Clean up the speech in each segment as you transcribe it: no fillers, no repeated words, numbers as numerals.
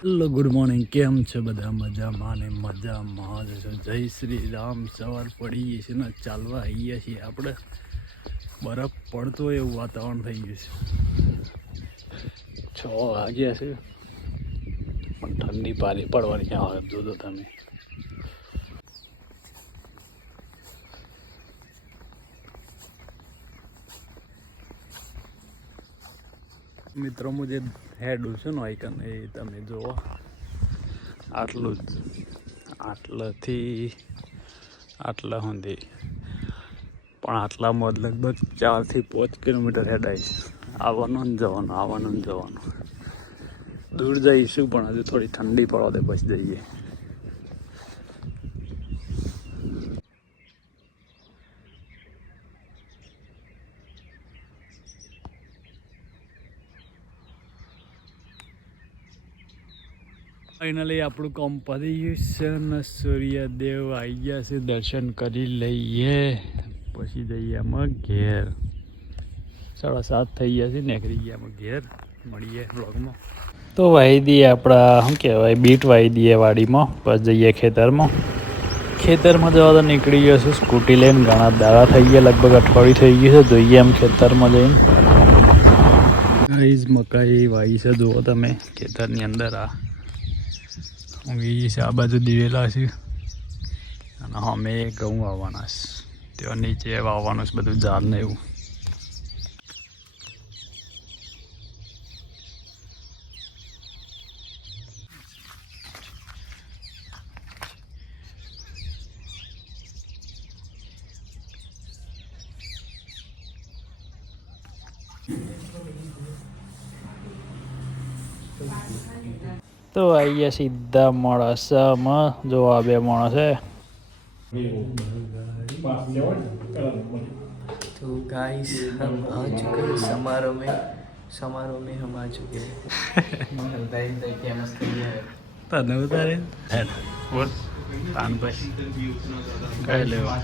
Hello good morning, કેમ છે બધા? મજામાં ને મજામાં જ છો. જય શ્રી રામ. સવાર પડી ગઈ છે ને ચાલવા આવીએ છીએ આપણે. બરફ પડતો હોય એવું વાતાવરણ થઈ ગયું છે. 6 વાગ્યા છે પણ ઠંડી પારી પડવાની આવે જોજો તમે. મિત્રો હું જે હેડું છું ને આઈકન એ તમે જુઓ. આટલું જ, આટલાથી આટલા સુધી, પણ આટલામાં લગભગ 4 થી 5 કિલોમીટર હેડાઈશ. આવવાનું ને જવાનું, આવવાનું ને જવાનું. દૂર જઈશું પણ હજુ થોડી ઠંડી પડવા દે પછી જઈએ. ફાઇનલી આપણું કામ પતી ગયું છે ને સૂર્યદેવ આવી ગયા છે. દર્શન કરી લઈએ પછી જઈએ આમાં ઘેર. 7:30 થઈ ગયા છે, નીકળી ગયા આમાં ઘેર. મળીએ બ્લોગમાં. તો વાવી દઈએ આપણા શું કહેવાય, બીટ વાવી દઈએ વાડીમાં, પછી જઈએ ખેતરમાં. ખેતરમાં જવા તો નીકળી ગયો છું સ્કૂટી લઈને. ઘણા દાડા થઈ ગયા, લગભગ અઠવાડિયું થઈ ગયું છે. જોઈએ એમ ખેતરમાં જઈને. ગાઈઝ મકાઈ વાવી છે, જુઓ તમે ખેતરની અંદર. ઊંઘી છે આ બાજુ દિવેલા છે અને અમે ઘઉં વાવવાના છે. ત્યાં નીચે વાવવાનું છે બધું ઝાડ ને એવું. તો આવી ગયા સીધા મોડાસામાં. જો આ બે માણસ છે. तो गाइस हम आ चुके हैं समारोह में हम आ चुके हैं. फेमस कर दिया है. તને ઉતારે બોલ તાનભાઈ કઈ લેવા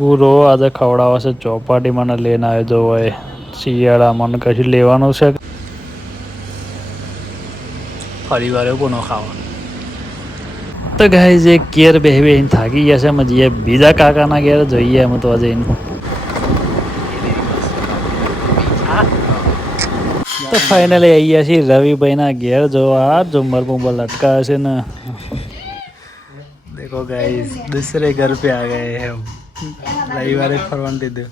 પૂરો આજે ખવડાવવા છે. ચોપાટી મને લઈને આવ્યો તો હોય શિયાળા. મને કશું લેવાનું છે ફરી વાર કોનો ખાવાનું. તો ગાઈઝ એક ઘેર બેહીને થાકી ગયા છે. અમે જઈએ બીજા કાકાના ઘેર. જોઈએ અમે તો જઈને. તો ફાઇનલી આવી ગયા છીએ રવિભાઈના ઘેર. જો આ ઝુમ્મર પુમ્બર લટકા છે ને. देखो गाइस दूसरे घर पे आ गए हैं. रविवार फरवान दे.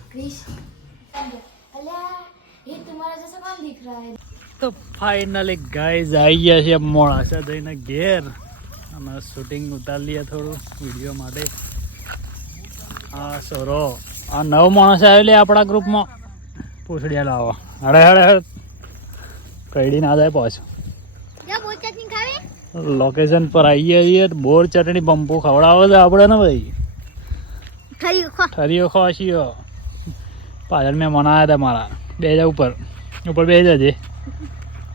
તો ફાઇનલી ગાઈઝ આવી ગયા છે મોડાસા જઈને ઘેર. અને શૂટિંગ ઉતારી લઈએ થોડું વિડીયો માટે. હા સોરો આ 9 માણસ આવેલી આપણા ગ્રુપમાં. પૂછડિયા લાવો. હડે હડે હડે કઈડી ના જાય પાછું. લોકેશન પર આવીએ છીએ. બોર ચટણી પંપુ ખવડાવો છે આપણે ને ભાઈ. ઠરીઓ ખવાશીઓ પાછળ મેં મનાયા હતા મારા. બે જા ઉપર બે જજે.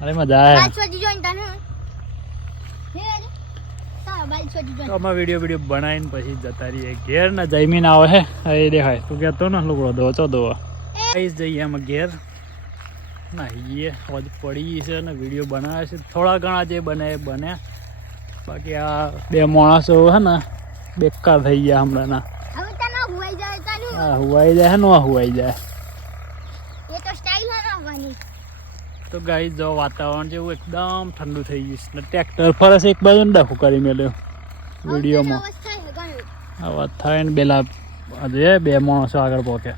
અરે મજા આવે. અમે વિડીયો બનાવીને પછી જતા રહીએ ઘેર. ને જમીન આવે છે એ દેખાય. તું કહેતો ને લુગડો ધોચો ધોવા જઈએ અમે ઘેર. નાહીએ હોજ પડી છે ને વિડીયો બનાવે છે. થોડા ઘણા જે બને એ બને. બાકી આ બે માણસો છે ને બેકાર થઈ ગયા હમણાં. હા હુવાઈ જાય ને હુવાઈ જાય. તો ગાઈ જો વાતાવરણ જેવું એકદમ ઠંડુ થઈ ગયું છે. ટ્રેક્ટર ફરે છે એક બાજુ ને ડખું કરી મેલ્યો વિડીયોમાં. આ વાત થાય ને પેલા હજુ બે માણસો આગળ પહોંચે.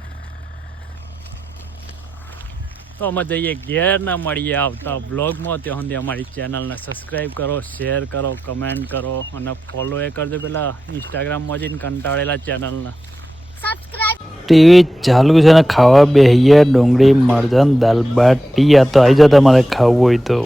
તો અમે જઈએ ઘેર. ના મળીએ આવતા બ્લોગમાં. ત્યાં સુધી અમારી ચેનલને સબસ્ક્રાઈબ કરો, શેર કરો, કમેન્ટ કરો અને ફોલો એ કરજો. પેલા ઇન્સ્ટાગ્રામમાં જઈને કંટાળેલા ચેનલને ટીવી ચાલુ છે ને ખાવા બેહીએ. ડુંગળી મરચાં દાલ બાટી. આ તો આવી જાય તમારે ખાવું હોય તો.